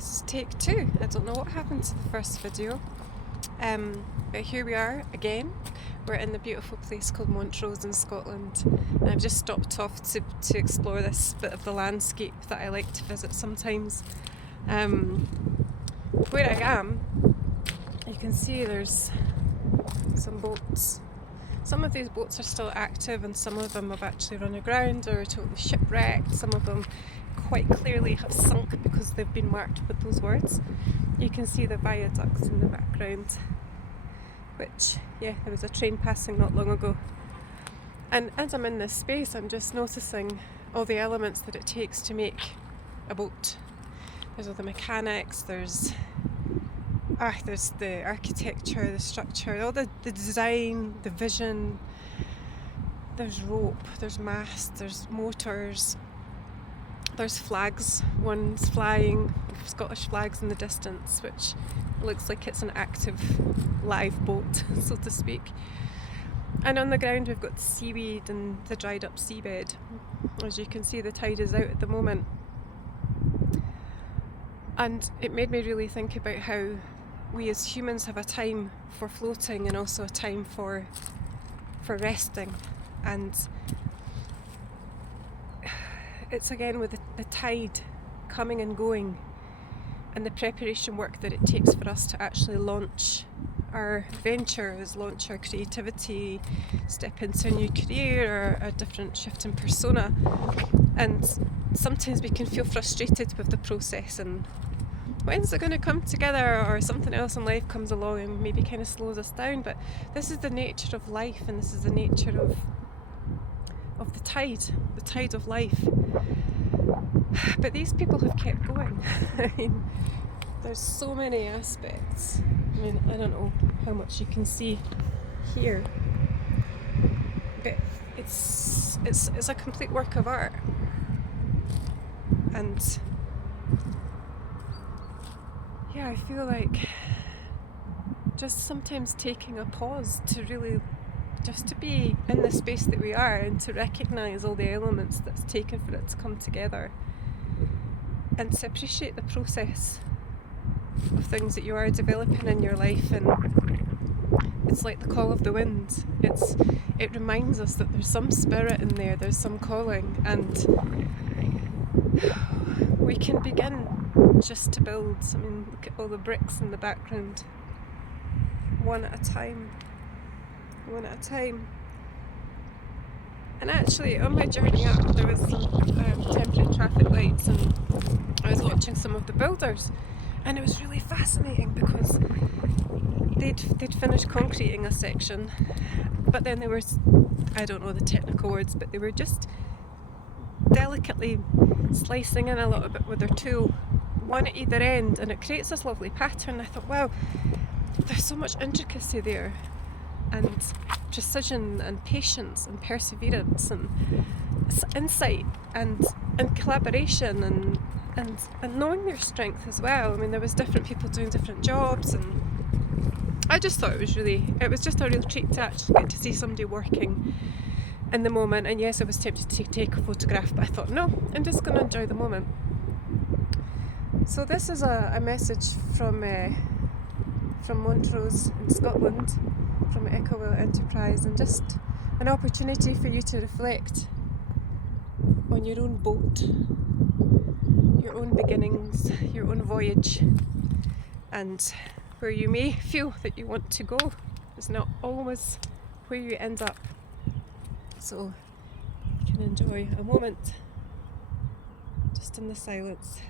this is take 2. I don't know what happened to the first video. But here we are again. We're in the beautiful place called Montrose in Scotland, and I've just stopped off to explore this bit of the landscape that I like to visit sometimes. Where I am, you can see there's some boats. Some of these boats are still active and some of them have actually run aground or are totally shipwrecked. Some of them quite clearly have sunk because they've been marked with those words. You can see the viaducts in the background, which, yeah, there was a train passing not long ago. And as I'm in this space, I'm just noticing all the elements that it takes to make a boat. There's all the mechanics, there's the architecture, the structure, all the design, the vision. There's rope, there's mast, there's motors, there's flags. One's flying, Scottish flags in the distance, which looks like it's an active live boat, so to speak. And on the ground we've got seaweed and the dried up seabed. As you can see, the tide is out at the moment. And it made me really think about how we as humans have a time for floating and also a time for resting. And it's again with the tide coming and going and the preparation work that it takes for us to actually launch our ventures, launch our creativity, step into a new career or a different shift in persona. And sometimes we can feel frustrated with the process and when's it going to come together, or something else in life comes along and maybe kind of slows us down. But this is the nature of life, and this is the nature of the tide of life. But these people have kept going. I mean, there's so many aspects. I mean, I don't know how much you can see here, but it's a complete work of art. And yeah, I feel like just sometimes taking a pause to really just to be in the space that we are and to recognise all the elements that's taken for it to come together and to appreciate the process of things that you are developing in your life. And it's like the call of the wind. It reminds us that there's some spirit in there, there's some calling, and we can begin just to build. I mean, look at all the bricks in the background, one at a time. And actually, on my journey up, there was some temporary traffic lights, and I was watching some of the builders, and it was really fascinating because they'd finished concreting a section, but then they were, I don't know the technical words, but they were just delicately slicing in a little bit with their tool, one at either end, and it creates this lovely pattern. I thought, wow, there's so much intricacy there, and precision and patience and perseverance and insight and collaboration and knowing their strength as well. I mean, there was different people doing different jobs, and I just thought it was just a real treat to actually get to see somebody working in the moment. And yes, I was tempted to take a photograph, but I thought, no, I'm just going to enjoy the moment. So this is a message from Montrose in Scotland, from Echo Enterprise, and just an opportunity for you to reflect on your own boat, your own beginnings, your own voyage, and where you may feel that you want to go is not always where you end up. So you can enjoy a moment just in the silence.